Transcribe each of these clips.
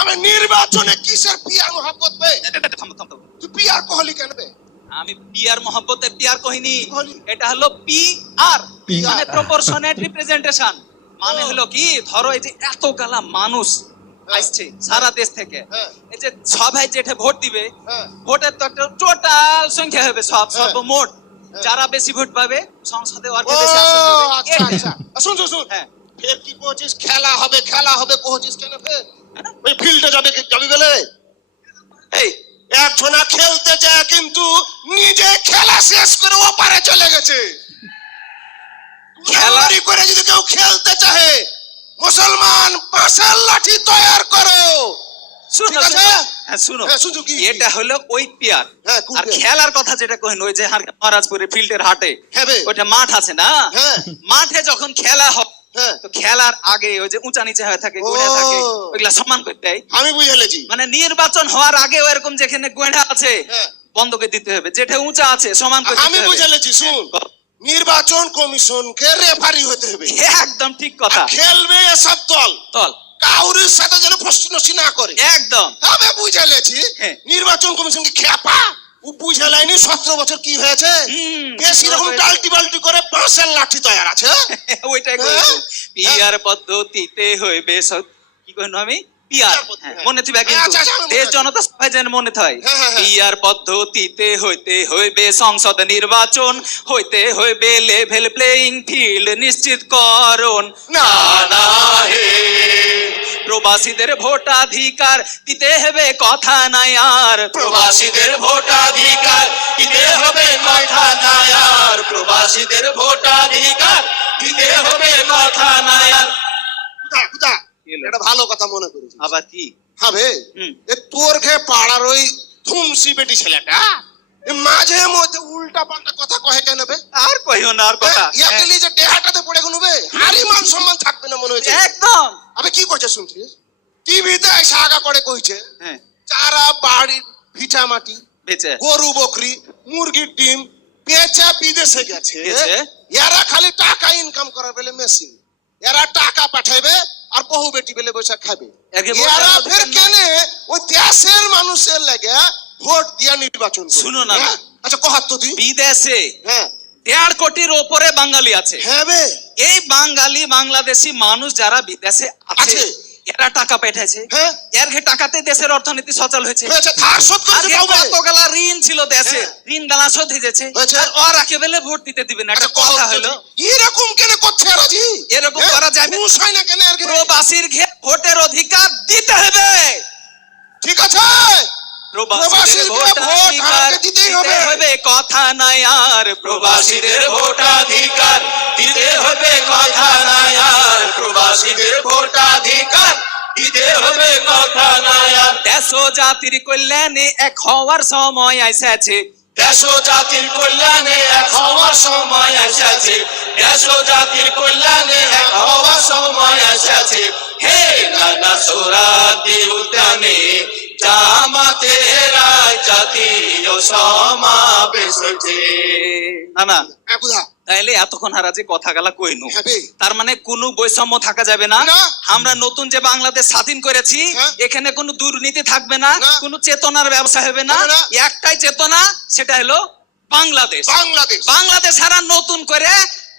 আমি নির্বাচনে কিসের পিয়ার মহাব্বত বে? তুই পিয়ার কহলি কেন বে? আমি পিয়ার মহব্বতে পিয়ার কহিনি? এটা হলো পি আর মানে প্রপোর্শনেট রিপ্রেজেন্টেশন মানে হলো কি? ধরো এই যে এত গালা মানুষ হ্যাঁ। আসছে সারা দেশ থেকে। হ্যাঁ। এই যে সবাই যেটা ভোট দিবে হ্যাঁ। ভোটের তো একটা টোটাল সংখ্যা হবে সব। সর্বমোট। যারা বেশি ভোট পাবে সংসদে আর বেশি আসন আচ্ছা আচ্ছা। শুন শুন শুন হ্যাঁ। ফের কি কহছিস খেলা হবে খেলা হবে কহছিস কেন ফের? ওই ফিল্ডে যাবে কি যাবি বলে? এই একজনা খেলতে যায় কিন্তু নিজে খেলা শেষ করে ওপারে চলে গেছে। খেলা- খেলারি করে যদি কেউ খেলতে চাহে মুসলমান পাশের লাঠি তৈয়ার করো। শুনো ঠিক আছে? শুনো। হ্যাঁ হ্যাঁ? এটা হলো ওই পিয়ার। হ্যাঁ, আর খেলার কথা যেটা কহেন ওই যে মহারাজপুরে ফিল্ডের হাটে ওইটা মাঠ আছে না? হ্যাঁ। মাঠে যখন খেলা হ্যাঁ তো খেলার আগে ওই যে উঁচা নিচে হয়ে থাকে গোড়া থাকে ওইগুলা সমান করতে হয় আমি বুঝে লেছি মানে নির্বাচন হওয়ার আগে এরকম যেখানে গোড়া আছে হ্যাঁ। বন্ধ করে দিতে হবে যেটা উঁচা আছে সমান করে আমি। বুঝে লেছি শুন নির্বাচন কমিশনকে রেফারি হতে হবে। একদম ঠিক কথা। খেলবে এসব দল। চল কাউরির সাথে যেন প্রশ্নসি না করে। একদম। আমি বুঝে লেছি হ্যাঁ। নির্বাচন কমিশনকে খেপা। ও বুঝে লাইনি সতেরো বছর কি হয়েছে হয়েছে। টাল্টি করে লাঠি তৈরি আছে ওইটাই হ্যাঁ? পদ্ধতিতে হইবে সব- কি কইনো আমি পিয়ার পিয়ার পদ্ধতি, হ্যাঁ, হ্যাঁ। মনে থিবা কিন্তু আচ্ছা, আচ্ছা, আমি মনে দেশ জনতা সবাই যেন মনে থাই হ্যাঁ, হ্যাঁ, হ্যাঁ। পিয়ার পদ্ধতিতে হইতে হইবে সংসদ নির্বাচন হইতে হইবে লেভেল প্লেইং ফিল্ড নিশ্চিত করণ না, না হে প্রবাসীদের ভোটাধিকার দিতে হবে কথা নাই আর। প্রবাসীদের ভোটাধিকার দিতে হবে কথা নাই আর। প্রবাসীদের ভোটাধিকার দিতে হবে কথা নাই আর? এটা ভালো কথা মনে করেছি আবার কি? হবে এ তোর ঘে পাড়ার ওই ধুমসি বেটি ছেলেটা মাঝে মধ্যে উল্টা পাল্টা কথা কহে কেন বে? আর কইও না আর কথা। ইয়াকে নিয়ে যে দেহাটাতে পড়ে গেল বে? হারি মান সম্মান থাকবে না মনে হয়েছে। একদম। আবে কি করছে শুনছিস টিভিতে এসে আগা করে কইছে হ্যাঁ। যারা বাড়ির ভিটা মাটি বেঁচে। গরু বকরি মুরগির ডিম পেঁচা বিদেশে গেছে। এরা খালি টাকা ইনকাম করার বেলে মেশিন এরা টাকা পাঠাইবে আর বহু বেটি বেলে বসে খাবে। এরা ফের কেনে? ওই দেশের মানুষের লাগে ভোট দিয়া নির্বাচন। শুনো না। হ্যাঁ? আচ্ছা কহাত তো তুই বিদেশে হ্যাঁ। দেড় কোটির ওপরে বাঙালি আছে। হ্যাঁ বে। এই বাঙালি বাংলাদেশি মানুষ যারা বিদেশে আছে। এরা টাকা পাঠাইছে হ্যাঁ এর ঘে টাকাতে দেশের অর্থনীতি সচল হয়েছে কতগুলা ঋণ ছিল দেশে হ্যাঁ। ঋণ গালা শোধ হয়েছে। আর ওরা কেবলে ভোট দিতে দিবে না একটা আচ্ছা, কথা হলো এরকম কেন করছে এরা জি এরকম হ্যাঁ? করা যাবে? না কেন? প্রবাসীর ঘে ভোটের অধিকার দিতে হবে ঠিক আছে প্রবাসীদের ভোটাধিকার। দিতে হবে। কথা নাই আর। প্রবাসীদের ভোটাধিকার দিতে হবে কথা নাই আর। প্রবাসীদের ভোটাধিকার দিতে হবে কথা নাই আর। দেশ জাতির কল্যাণে এক হওয়ার সময় এসেছে। দেশ জাতির কল্যাণে এক হওয়ার সময় এসেছে। দেশ জাতির কল্যাণে এক হওয়ার সময় এসেছে। হে নানা সোরাতি উদ্যানে রায় সমাবেশ না না। হ্যাঁ, তাইলে এতক্ষণ হারা যে কথা গালা কইনু তার মানে কোনো বৈষম্য থাকা যাবে না। আমরা নতুন যে বাংলাদেশ স্বাধীন করেছি হ্যাঁ। এখানে কোনো দুর্নীতি থাকবে না। কোনো চেতনার ব্যবসা হবে না। একটাই চেতনা সেটা হলো বাংলাদেশ। বাংলাদেশ। বাংলাদেশ সারা নতুন করে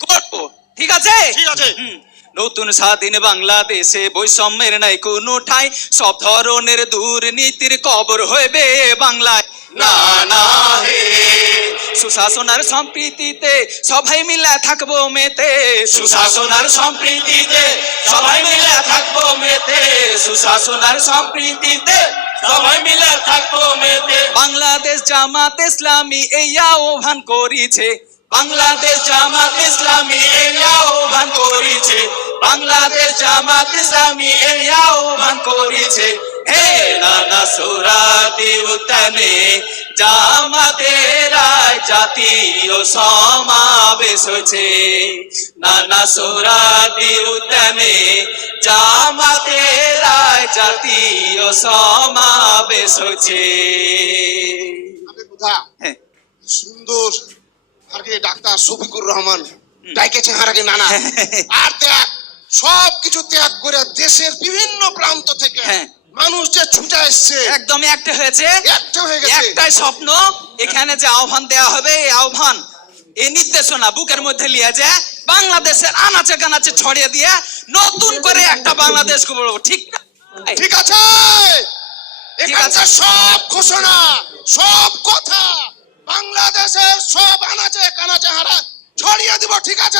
করব ঠিক আছে? ঠিক আছে। হুম। নতুন স্বাধীন বাংলাদেশে বৈষম্যের নাই কোনো ঠাই। সব ধরনের দুর্নীতির কবর হইবে বাংলায়। সুশাসনার সম্প্রীতিতে সবাই মিলে থাকব মেতে। সুশাসনার সম্প্রীতিতে সবাই মিলে থাকব মেতে। সুশাসনার সম্প্রীতিতে সবাই মিলে থাকব মেতে। বাংলাদেশ জামাত ইসলামী এই আহ্বান করিছে। বাংলাদেশ জামাত ইসলামী আহ্বান করিছে। বাংলাদেশ জামাত ইসলামী আহ্বান করিছে। হে নানা সুরাতি উদ্যানে জামাতের জাতীয় সমাবেশ হয়েছে। নানা সুরাতি উদ্যানে জামাতের জাতীয় সমাবেশ হয়েছে। হ্যাঁ। সুন্দর আর কি ডাক্তার শফিকুর রহমান ডাইকেছে নানা? আর দেখ সব কিছু ত্যাগ করে দেশের বিভিন্ন প্রান্ত থেকে হ্যাঁ। মানুষ যে ছুটে এসছে একদম একটা হয়েছে। একটা হয়ে গেছে। একটাই স্বপ্ন এখানে যে আহ্বান হবে এই আহ্বান এই নির্দেশনা বুকের মধ্যে নিয়ে যে বাংলাদেশের আনাচে কানাচে ছড়িয়ে দিয়ে নতুন করে একটা বাংলাদেশ গড়ব ঠিক না? ঠিক আছে। এখানকার সব ঘোষণা সব কথা বাংলাদেশের সব আনাচে কানাচে হারা ছড়িয়ে দিব ঠিক আছে?